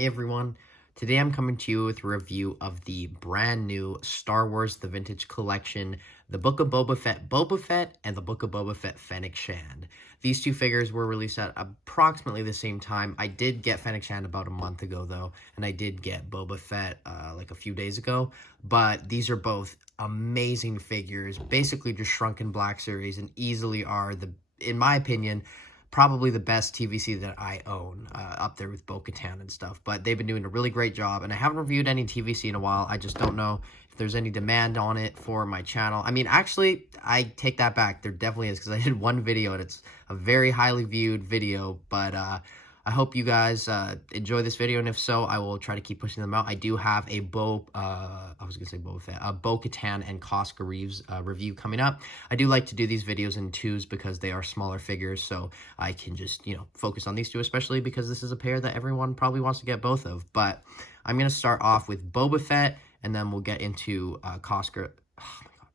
Hey everyone, today I'm coming to you with a review of the brand new Star Wars The Vintage Collection, the Book of Boba Fett, and the Book of Boba Fett Fennec Shand. These two figures were released at approximately the same time. I did get Fennec Shand about a month ago though, and I did get Boba Fett like a few days ago, but these are both amazing figures, basically just Shrunken Black Series, and easily are in my opinion, probably the best TVC that I own, up there with Bo-Katan and stuff. But they've been doing a really great job, and I haven't reviewed any TVC in a while. I just don't know if there's any demand on it for my channel. I mean, actually, I take that back. There definitely is, because I did one video, and it's a very highly viewed video. But I hope you guys enjoy this video, and if so, I will try to keep pushing them out. I do have a Bo-Katan and Cosca Reeves review coming up. I do like to do these videos in twos because they are smaller figures, so I can just, focus on these two, especially because this is a pair that everyone probably wants to get both of. But I'm going to start off with Boba Fett, and then we'll get into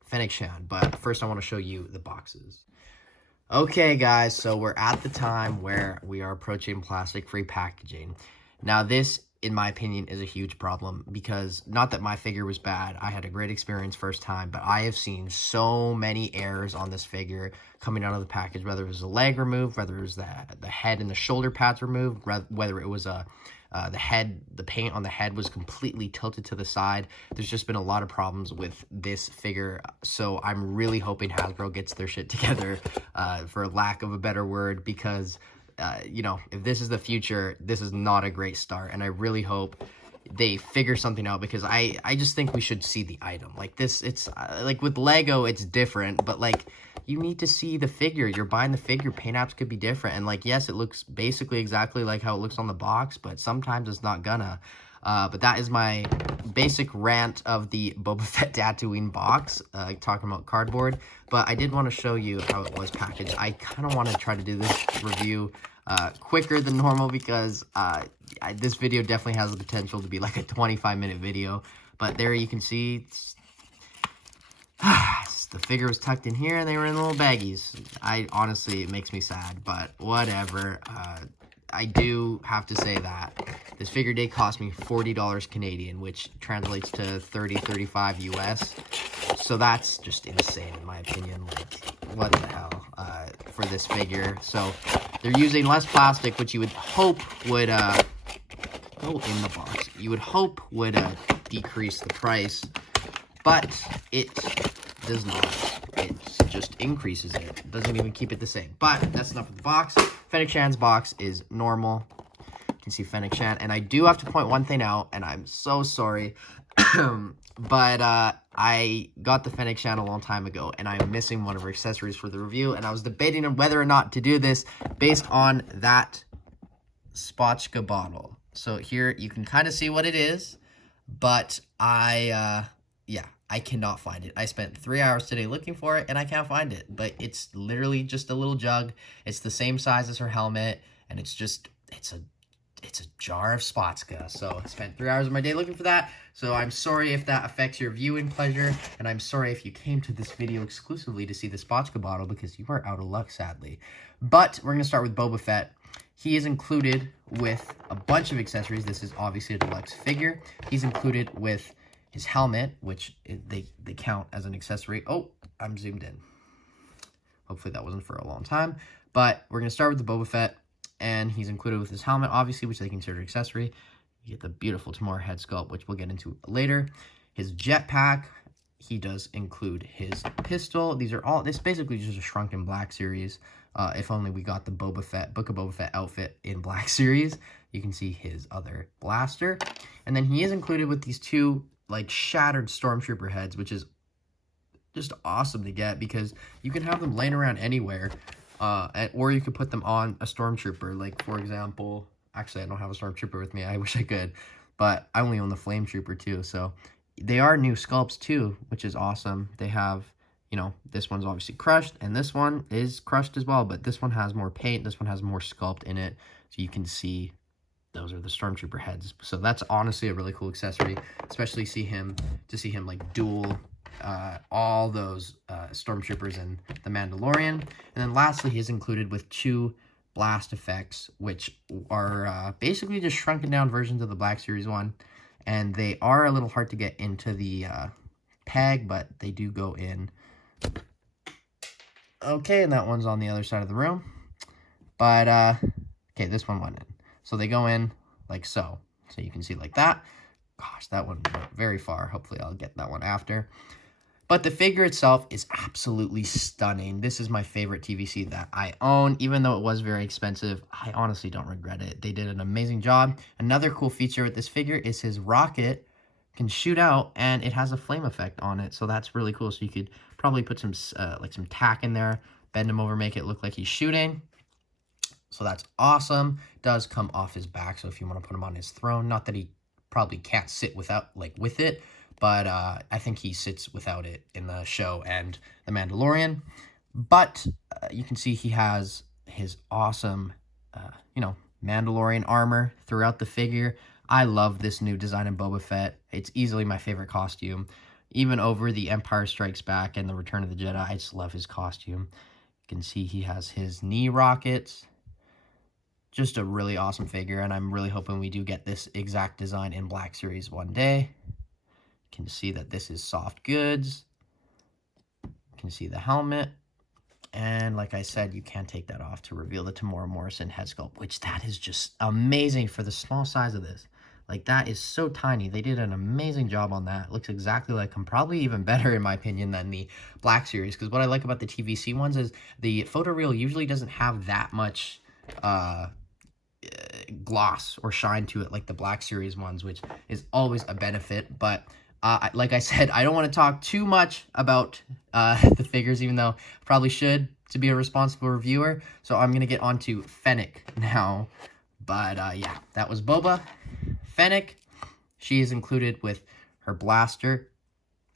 Fennec Shand. But first, I want to show you the boxes. Okay, guys, so we're at the time where we are approaching plastic-free packaging. Now, this, in my opinion, is a huge problem because, not that my figure was bad, I had a great experience first time, but I have seen so many errors on this figure coming out of the package, whether it was a leg removed, whether it was the head and the shoulder pads removed, whether it was the paint on the head was completely tilted to the side. There's just been a lot of problems with this figure, so I'm really hoping Hasbro gets their shit together, for lack of a better word, because, if this is the future, this is not a great start, and I really hope they figure something out, because I just think we should see the item. Like this, it's, like with Lego, it's different, but like, you need to see the figure. You're buying the figure, paint apps could be different, and like, yes, it looks basically exactly like how it looks on the box, but sometimes it's not gonna. But that is my basic rant of the Boba Fett Tatooine box, talking about cardboard. But I did want to show you how it was packaged. I kind of want to try to do this review quicker than normal, because this video definitely has the potential to be like a 25-minute video. But there you can see the figure was tucked in here, and they were in little baggies. Honestly, it makes me sad, but whatever. I do have to say that this figure did cost me $40 Canadian, which translates to $30-35 US. So that's just insane, in my opinion. Like, what the hell, for this figure. So they're using less plastic, which you would hope would go in the box. You would hope would decrease the price, but it does not. It just increases it. It doesn't even keep it the same. But that's enough of the box. Fennec Shand's box is normal. You can see Fennec Shand. And I do have to point one thing out, and I'm so sorry. But I got the Fennec Shand a long time ago, and I'm missing one of her accessories for the review. And I was debating on whether or not to do this based on that spotchka bottle. So here you can kind of see what it is. But I cannot find it. I spent 3 hours today looking for it, and I can't find it. But it's literally just a little jug. It's the same size as her helmet, and it's a jar of Spotska. So I spent 3 hours of my day looking for that. So I'm sorry if that affects your viewing pleasure, and I'm sorry if you came to this video exclusively to see the Spotska bottle, because you are out of luck, sadly. But we're going to start with Boba Fett. He is included with a bunch of accessories. This is obviously a deluxe figure. He's included with his helmet, which they count as an accessory. Oh, I'm zoomed in. Hopefully that wasn't for a long time. But we're going to start with the Boba Fett, and he's included with his helmet, obviously, which they consider accessory. You get the beautiful Tamora head sculpt, which we'll get into later. His jetpack, he does include his pistol. This basically just a Shrunken Black series. If only we got the Boba Fett, Book of Boba Fett outfit in Black series. You can see his other blaster. And then he is included with these two like shattered stormtrooper heads, which is just awesome to get, because you can have them laying around anywhere, or you could put them on a stormtrooper. Like, for example, actually I don't have a stormtrooper with me, I wish I could, but I only own the flame trooper too. So they are new sculpts too, which is awesome. They have, this one's obviously crushed, and this one is crushed as well, but this one has more paint, this one has more sculpt in it, so you can see those are the stormtrooper heads. So that's honestly a really cool accessory, especially to see him like duel all those stormtroopers in The Mandalorian. And then lastly, he's included with two blast effects, which are basically just shrunken down versions of the Black Series one. And they are a little hard to get into the peg, but they do go in. Okay, and that one's on the other side of the room. But, okay, this one went in. So they go in like so. So you can see like that. Gosh, that one went very far. Hopefully I'll get that one after. But the figure itself is absolutely stunning. This is my favorite TVC that I own. Even though it was very expensive, I honestly don't regret it. They did an amazing job. Another cool feature with this figure is his rocket can shoot out, and it has a flame effect on it. So that's really cool. So you could probably put some like some tack in there, bend him over, make it look like he's shooting. So that's awesome. Does come off his back. So if you want to put him on his throne, not that he probably can't sit without with it, but I think he sits without it in the show and The Mandalorian. But you can see he has his awesome, Mandalorian armor throughout the figure. I love this new design in Boba Fett. It's easily my favorite costume. Even over The Empire Strikes Back and The Return of the Jedi, I just love his costume. You can see he has his knee rockets. Just a really awesome figure, and I'm really hoping we do get this exact design in Black Series one day. You can see that this is soft goods. You can see the helmet. And like I said, you can take that off to reveal the Tamora Morrison head sculpt, which that is just amazing for the small size of this. Like, that is so tiny. They did an amazing job on that. It looks exactly like him, probably even better, in my opinion, than the Black Series. Because what I like about the TVC ones is the photoreal usually doesn't have that much gloss or shine to it like the Black Series ones, which is always a benefit. But like I said, I don't want to talk too much about the figures, even though I probably should to be a responsible reviewer. So I'm going to get on to Fennec now. But yeah, that was Boba. Fennec, she is included with her blaster.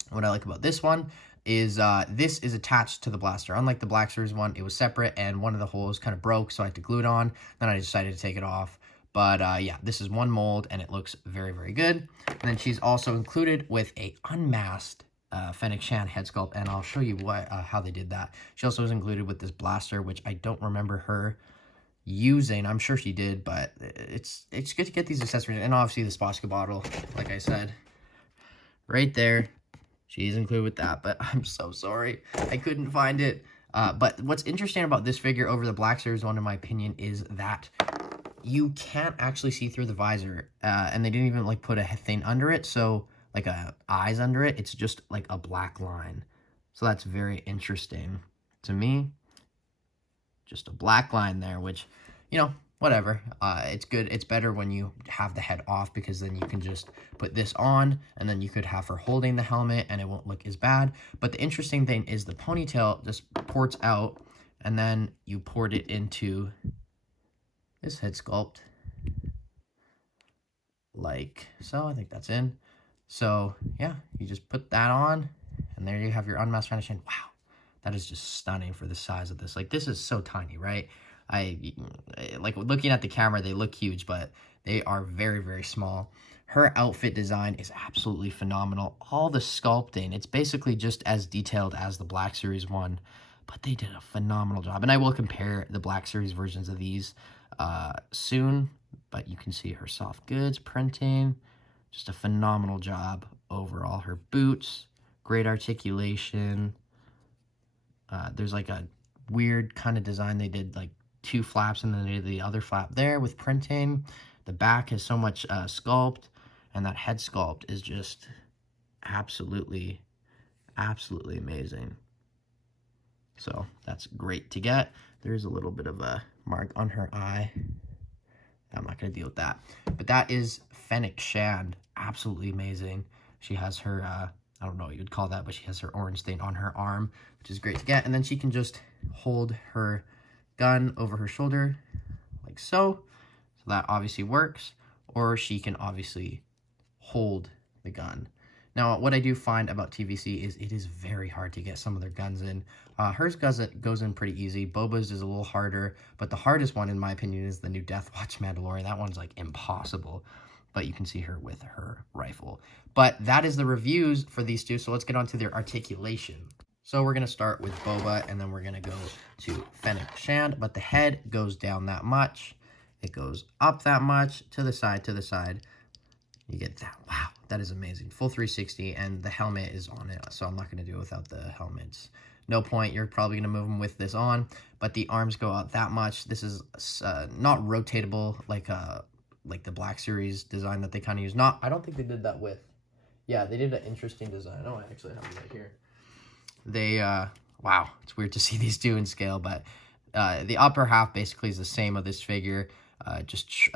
What I like about this one is this is attached to the blaster. Unlike the Black Series one, it was separate, and one of the holes kind of broke, so I had to glue it on. Then I decided to take it off. But yeah, this is one mold, and it looks very, very good. And then she's also included with a unmasked Fennec Shand head sculpt, and I'll show you how they did that. She also was included with this blaster, which I don't remember her using. I'm sure she did, but it's good to get these accessories. And obviously the Sposka bottle, like I said, right there. She's included with that, but I'm so sorry. I couldn't find it. But what's interesting about this figure over the Black Series one, in my opinion, is that you can't actually see through the visor. And they didn't even like put a thing under it. So like eyes under it. It's just like a black line. So that's very interesting to me. Just a black line there, which, whatever. It's good. It's better when you have the head off, because then you can just put this on, and then you could have her holding the helmet and it won't look as bad. But the interesting thing is the ponytail just ports out, and then you port it into this head sculpt like so. I think that's in. So yeah, you just put that on, and there you have your unmasked Fennec Shand. Wow, that is just stunning for the size of this. Like, this is so tiny, right? Like, looking at the camera, they look huge, but they are very, very small. Her outfit design is absolutely phenomenal. All the sculpting, it's basically just as detailed as the Black Series one, but they did a phenomenal job. And I will compare the Black Series versions of these soon, but you can see her soft goods printing. Just a phenomenal job overall. Her boots, great articulation. There's like a weird kind of design. They did like 2 flaps, and then they did the other flap there with printing. The back has so much sculpt, and that head sculpt is just absolutely, absolutely amazing. So that's great to get. There's a little bit of a mark on her eye. I'm not going to deal with that. But that is Fennec Shand. Absolutely amazing. She has her, I don't know what you'd call that, but she has her orange stain on her arm, which is great to get. And then she can just hold her gun over her shoulder like so. So that obviously works. Or she can obviously hold the gun. Now, what I do find about TVC is it is very hard to get some of their guns in. Hers goes in pretty easy. Boba's is a little harder, but the hardest one, in my opinion, is the new Death Watch Mandalorian. That one's like impossible, but you can see her with her rifle. But that is the reviews for these two, so let's get on to their articulation. So we're going to start with Boba, and then we're going to go to Fennec Shand, but the head goes down that much. It goes up that much, to the side, to the side. You get that. Wow, that is amazing. Full 360, and the helmet is on it, so I'm not going to do it without the helmets. No point. You're probably going to move them with this on, but the arms go out that much. This is not rotatable like the Black Series design that they kind of use. I don't think they did that with. Yeah, they did an interesting design. Oh, I actually have it right here. They, wow, it's weird to see these two in scale, but the upper half basically is the same of this figure, just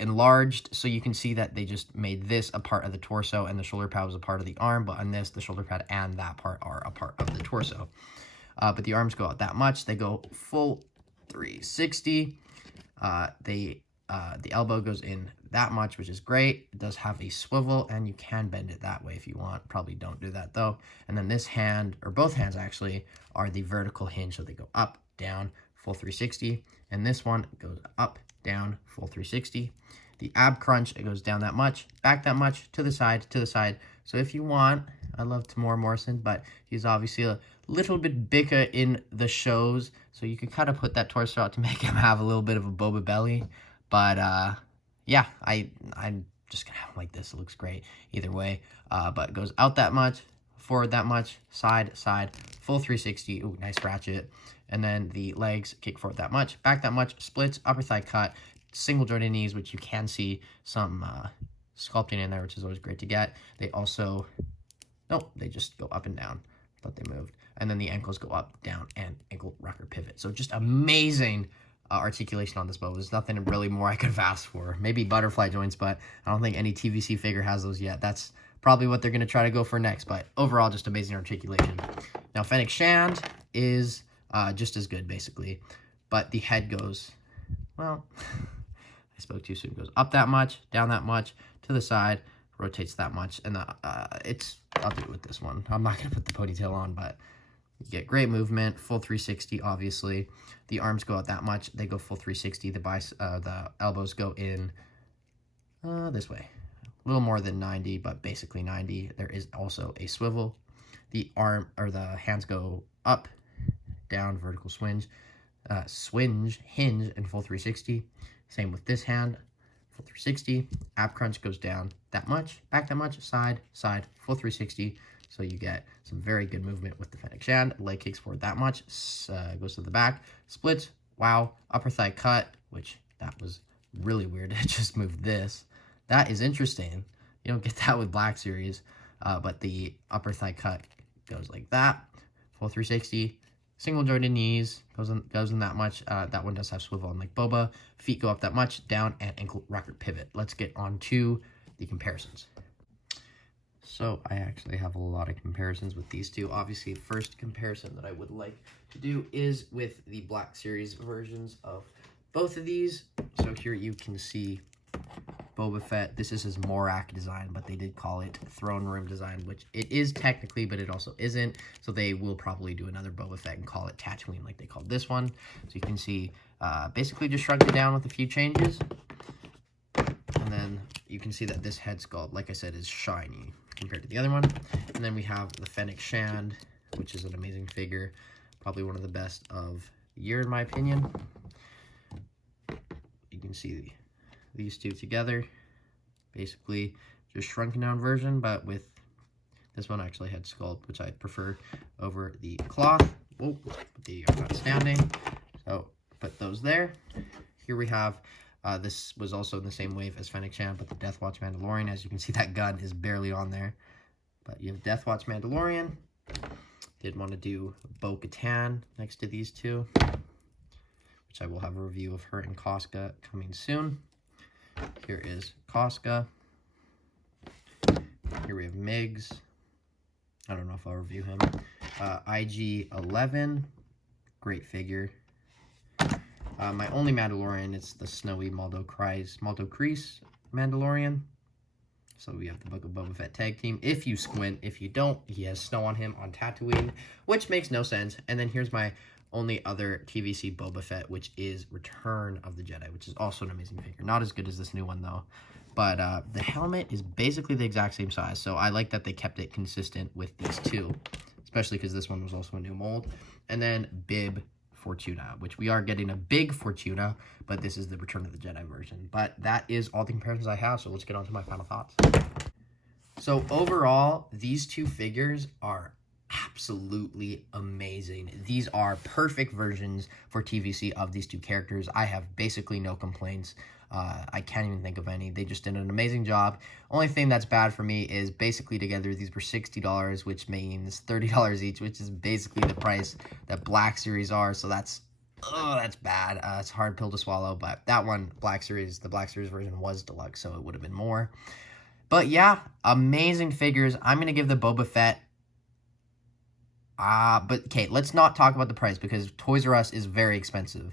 enlarged, so you can see that they just made this a part of the torso, and the shoulder pad was a part of the arm, but on this, the shoulder pad and that part are a part of the torso. But the arms go out that much. They go full 360. The elbow goes in that much, which is great. It does have a swivel, and you can bend it that way if you want. Probably don't do that, though. And then this hand, or both hands actually, are the vertical hinge, so they go up, down, full 360. And this one goes up, down, full 360. The ab crunch, it goes down that much, back that much, to the side, to the side. So if you want, I love Tamora Morrison, but he's obviously a little bit bigger in the shows, so you could kind of put that torso out to make him have a little bit of a Boba belly. But yeah, I'm just gonna have him like this. It looks great either way. But it goes out that much, forward that much, side, side, full 360. Ooh, nice ratchet. And then the legs kick forward that much, back that much, splits, upper thigh cut, single jointed knees, which you can see some sculpting in there, which is always great to get. They also, nope, they just go up and down, but they moved. And then the ankles go up, down, and ankle rocker pivot. So just amazing articulation on this bow. There's nothing really more I could have asked for. Maybe butterfly joints, but I don't think any TVC figure has those yet. That's probably what they're going to try to go for next, but overall, just amazing articulation. Now, Fennec Shand is just as good, basically, but the head goes, well, I spoke too soon, goes up that much, down that much, to the side, rotates that much, and I'll do it with this one. I'm not going to put the ponytail on, but you get great movement, full 360, obviously. The arms go out that much. They go full 360. The elbows go in this way. A little more than 90, but basically 90. There is also a swivel. The hands go up, down, vertical swinge, hinge, and full 360. Same with this hand, full 360. Ab crunch goes down that much, back that much, side, side, full 360. So you get some very good movement with the Fennec Shand. Leg kicks forward that much, goes to the back, splits, wow, upper thigh cut, which that was really weird. It just moved this. That is interesting. You don't get that with Black Series, but the upper thigh cut goes like that, full 360, single jointed knees, goes in that much. That one does have swivel on like Boba. Feet go up that much, down, and ankle rocker pivot. Let's get on to the comparisons. So I actually have a lot of comparisons with these two. Obviously, the first comparison that I would like to do is with the Black Series versions of both of these. So here you can see Boba Fett. This is his Morak design, but they did call it Throne Room design, which it is technically, but it also isn't. So they will probably do another Boba Fett and call it Tatooine like they called this one. So you can see basically just shrugged it down with a few changes. And then you can see that this head sculpt, like I said, is shiny compared to the other one. And then we have the Fennec Shand, which is an amazing figure. Probably one of the best of the year, in my opinion. You can see these two together. Basically, just shrunken down version, but with this one actually had sculpt, which I prefer over the cloth. Oh, the are not standing. So put those there. Here we have, this was also in the same wave as Fennec Shand, but the Death Watch Mandalorian. As you can see, that gun is barely on there. But you have Death Watch Mandalorian. Did want to do Bo-Katan next to these two, which I will have a review of her and Koska coming soon. Here is Koska. Here we have Migs. I don't know if I'll review him. IG-11. Great figure. My only Mandalorian is the snowy Maldo Kreese Mandalorian. So we have the Book of Boba Fett tag team. If you squint, if you don't, he has snow on him on Tatooine, which makes no sense. And then here's my only other TVC Boba Fett, which is Return of the Jedi, which is also an amazing figure. Not as good as this new one, though. But the helmet is basically the exact same size, so I like that they kept it consistent with these two. especially because this one was also a new mold. And then Bib Fortuna, which we are getting a big Fortuna, but this is the Return of the Jedi version. But that is all the comparisons I have, so let's get on to my final thoughts. So overall, these two figures are absolutely amazing. These are perfect versions for TVC of these two characters. I have basically no complaints. I can't even think of any. They just did an amazing job. Only thing that's bad for me is basically together these were $60, which means $30 each, which is basically the price that Black Series are. So that's bad. It's a hard pill to swallow, but that one, the Black Series version was deluxe, so it would have been more. But yeah, amazing figures. I'm going to give the Boba Fett. But okay, let's not talk about the price because Toys R Us is very expensive.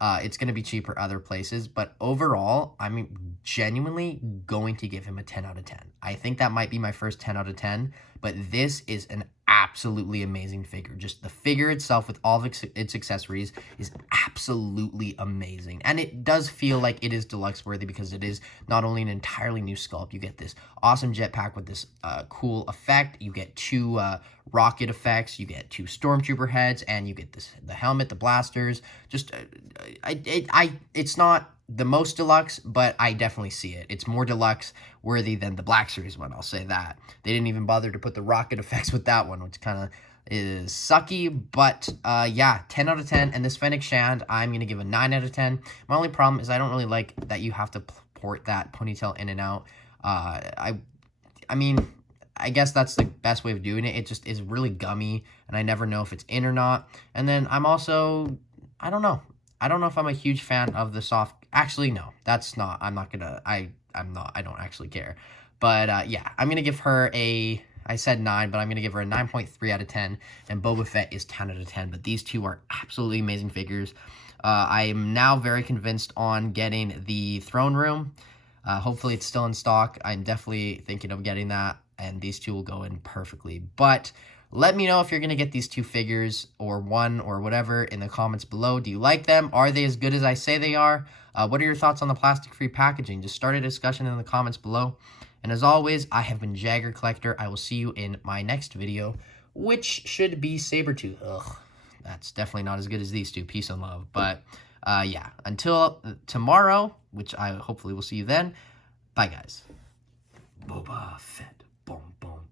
It's going to be cheaper other places, but overall, I'm genuinely going to give him a 10 out of 10. I think that might be my first 10 out of 10, but this is an absolutely amazing figure. Just the figure itself with all of its accessories is absolutely amazing. And it does feel like it is deluxe worthy because it is not only an entirely new sculpt, you get this awesome jetpack with this cool effect, you get two rocket effects, you get two stormtrooper heads, and you get the helmet, the blasters. Just it's not the most deluxe, but I definitely see it. It's more deluxe worthy than the Black Series one, I'll say that. They didn't even bother to put the rocket effects with that one, which kind of is sucky, but yeah, 10 out of 10. And this Fennec Shand, I'm going to give a 9 out of 10. My only problem is I don't really like that you have to port that ponytail in and out. I mean, I guess that's the best way of doing it. It just is really gummy, and I never know if it's in or not. And then I'm also, I don't know if I'm a huge fan of the soft. Actually, no, that's not. I'm not gonna. I'm not. I don't actually care. But yeah, I'm gonna give her a. I said 9, but I'm gonna give her a 9.3 out of 10. And Boba Fett is 10 out of 10. But these two are absolutely amazing figures. I am now very convinced on getting the throne room. Hopefully, it's still in stock. I'm definitely thinking of getting that, and these two will go in perfectly. But let me know if you're going to get these two figures or one or whatever in the comments below. Do you like them? Are they as good as I say they are? What are your thoughts on the plastic-free packaging? Just start a discussion in the comments below. And as always, I have been Jagger Collector. I will see you in my next video, which should be Sabretooth. Ugh, that's definitely not as good as these two. Peace and love. But yeah, until tomorrow, which I hopefully will see you then. Bye, guys. Boba Fett. Boom, boom.